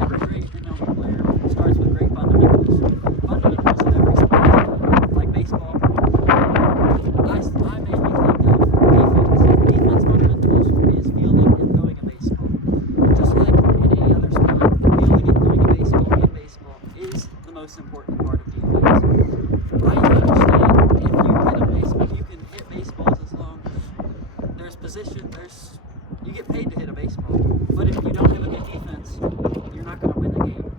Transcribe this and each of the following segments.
Every great and noble player starts with great fundamentals. Fundamentals in every sport, like baseball. I mainly think of defense. Defense fundamentals is fielding and throwing a baseball. Just like in any other sport, fielding and throwing a baseball in baseball is the most important part of defense. I understand if you hit a baseball, you can hit baseballs as long there's position, you get paid to hit a baseball. But if you don't have a good defense, you're not going to win the game.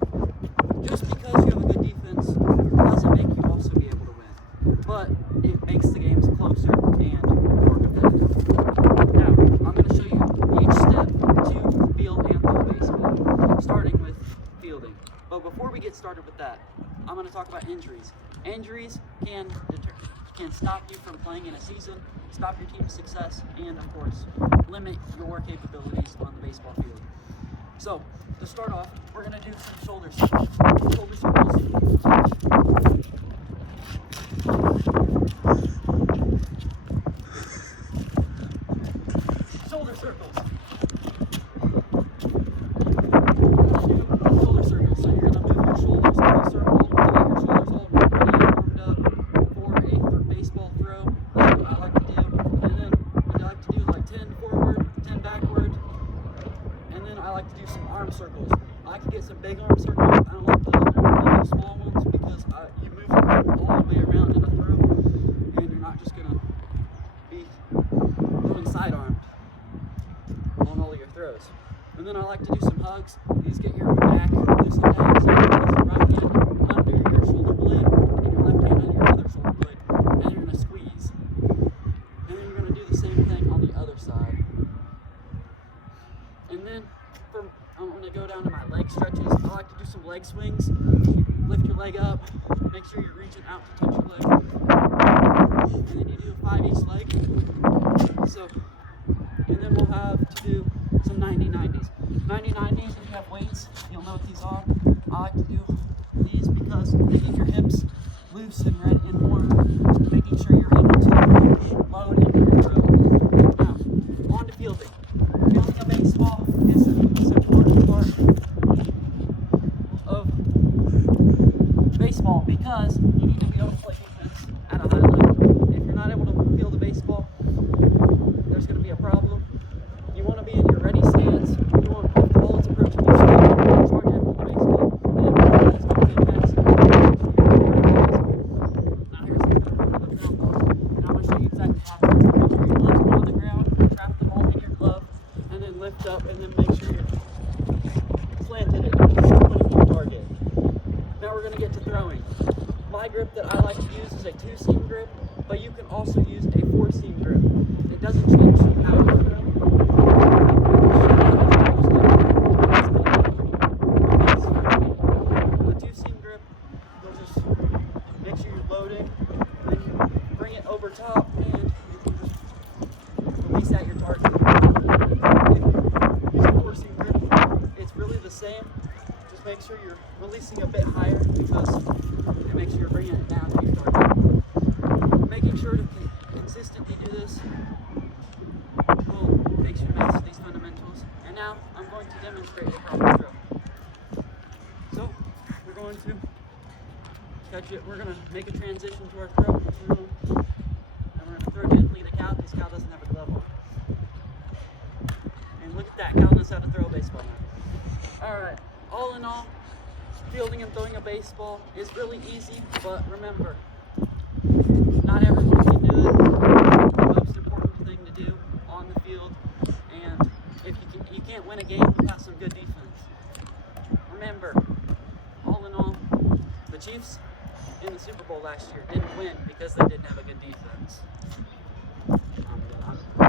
Just because you have a good defense doesn't make you also be able to win. But it makes the games closer and more competitive. Now, I'm going to show you each step to field and throw a baseball, starting with fielding. But before we get started with that, I'm going to talk about injuries. Injuries can stop you from playing in a season, stop your team's success, and of course, limit your capabilities on the baseball field. So, to start off, we're going to do some shoulder circles. Shoulder circles. Shoulder circles. Shoulder circles. So you're going to move your shoulders in a circle to get your shoulders all ready and warmed up for a baseball throw. That's what I like to do. And then I like to do like 10 forward, 10 backward. And then I like to do some arm circles. I like to get some big arm circles. I don't like the small ones because you move all the way around in a throw, and you're not just going to be doing side armed on all of your throws. And then I like to do some hugs. These get your back, do some hugs. Place your right hand under your shoulder blade and your left hand under your other shoulder blade. And you're going to squeeze. And then you're going to do the same thing on the other side. And then I'm going to go down to my leg stretches. I like to do some leg swings. Lift your leg up. Make sure you're reaching out to touch your leg. And then you do 5 each leg. And then we'll have to do some 90-90s. 90-90s, if you have weights, you'll know what these are. I like to do these because they keep your hips loose and red and warm, making sure you're able to load into your throw. Now, on to fielding. Fielding a baseball is an important part of baseball because you need to be able to play defense at a high level. If you're not able to field a baseball, there's going to be a problem. You want to be in your ready stance. You want the ball is approaching your stance, charge after the baseball. And if the ball is going to get past you, now here's the ground. And I'm going to show you exactly how to do it. Make sure your gloves are on the ground, trap the ball in your glove, and then lift up, and then make sure you're slanted it, pointing to your target. Now we're going to get to throwing. My grip that I like to use is a 2-seam grip, but you can also use a 4-seam grip. It doesn't change how you throw. The 2-seam grip, you'll just make sure you're loading, then you bring it over top, and you just release at your target. If you use a 4-seam grip, it's really the same. Just make sure you're releasing a bit higher because it makes sure you're bringing it down to your target. Making sure to consistently do this will make you master these fundamentals. And now I'm going to demonstrate a proper throw. So we're going to catch it. We're going to make a transition to our throw. And we're going to throw gently to Cal because Cal doesn't have a glove on. And look at that. Cal knows how to throw a baseball now. Alright, all in all, fielding and throwing a baseball is really easy, but remember, not everyone can do it. The most important thing to do on the field, and if you can't win a game without some good defense. Remember, all in all, the Chiefs in the Super Bowl last year didn't win because they didn't have a good defense.